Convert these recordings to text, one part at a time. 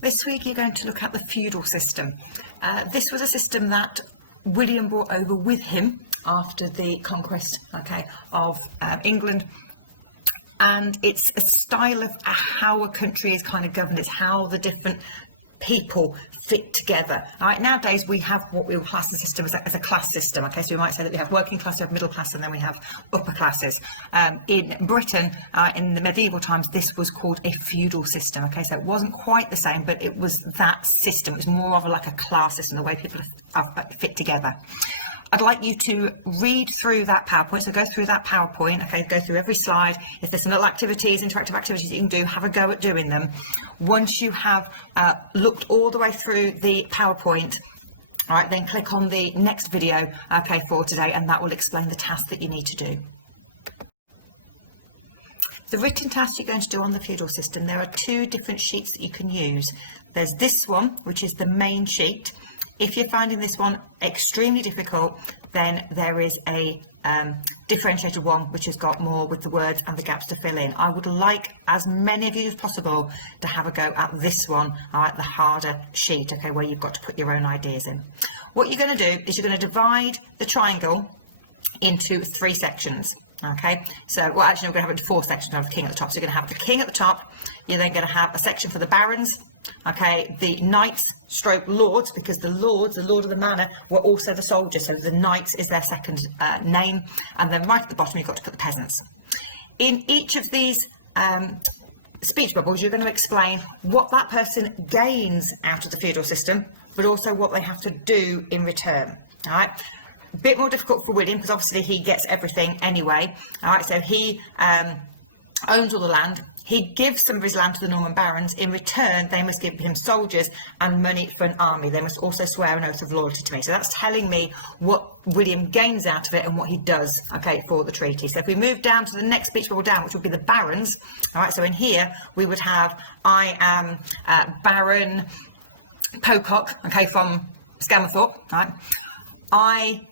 This week you're going to look at the feudal system. This was a system that William brought over with him after the conquest, of England, and it's a style of how a country is kind of governed. It's how the different people fit together. All right, nowadays we have what we will class the system as a class system. So we might say that we have working class, we have middle class, and then we have upper classes. In Britain, in the medieval times, this was called a feudal system. So it wasn't quite the same, but it was that system. It was more of like a class system, the way people fit together. I'd like you to read through that PowerPoint. So go through that PowerPoint, go through every slide. If there's some little activities, interactive activities you can do, have a go at doing them. Once you have looked all the way through the PowerPoint, all right, then click on the next video, for today, and that will explain the task that you need to do. The written task you're going to do on the feudal system, there are two different sheets that you can use. There's this one, which is the main sheet. If you're finding this one extremely difficult, then there is a differentiated one which has got more with the words and the gaps to fill in. I would like as many of you as possible to have a go at this one, all right, the harder sheet, where you've got to put your own ideas in. What you're going to do is you're going to divide the triangle into 3 sections. So, well, actually, we're going to have it into 4 sections. Of the king at the top. So you're going to have the king at the top. You're then going to have a section for the barons. The knights stroke lords, because the lord of the manor were also the soldiers. So the knights is their second name. And then right at the bottom, you've got to put the peasants. In each of these speech bubbles, you're going to explain what that person gains out of the feudal system, but also what they have to do in return. All right. A bit more difficult for William, because obviously he gets everything anyway. All right, so he owns all the land. He gives some of his land to the Norman barons. In return, they must give him soldiers and money for an army. They must also swear an oath of loyalty to me. So that's telling me what William gains out of it and what he does, for the treaty. So if we move down to the next speech bubble down, which would be the barons. All right, so in here we would have, I am Baron Pocock, from Scamerthorpe. All right, I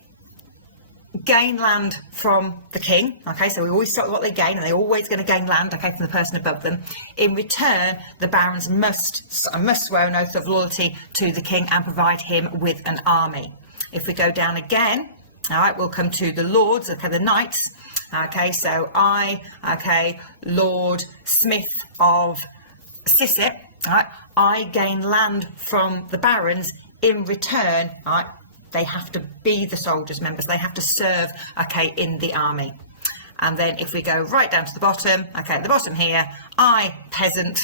gain land from the king. So we always start with what they gain, and they're always going to gain land, from the person above them. In return, the barons must swear an oath of loyalty to the king and provide him with an army. If we go down again, all right, we'll come to the lords, the knights. So I, Lord Smith of Sisset, all right, I gain land from the barons. In return, all right, they have to be the soldiers members. They have to serve, in the army. And then if we go right down to the bottom, at the bottom here, I, peasant,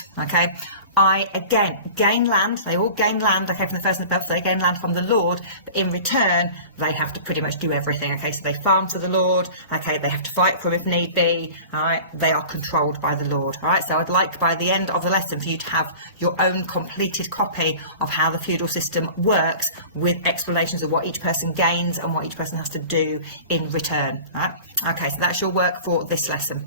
I, again, gain land. They all gain land, from the person above. So they gain land from the lord. But in return, they have to pretty much do everything, So they farm for the lord, they have to fight for him if need be, all right? They are controlled by the lord, all right? So I'd like, by the end of the lesson, for you to have your own completed copy of how the feudal system works, with explanations of what each person gains and what each person has to do in return, all right? So that's your work for this lesson.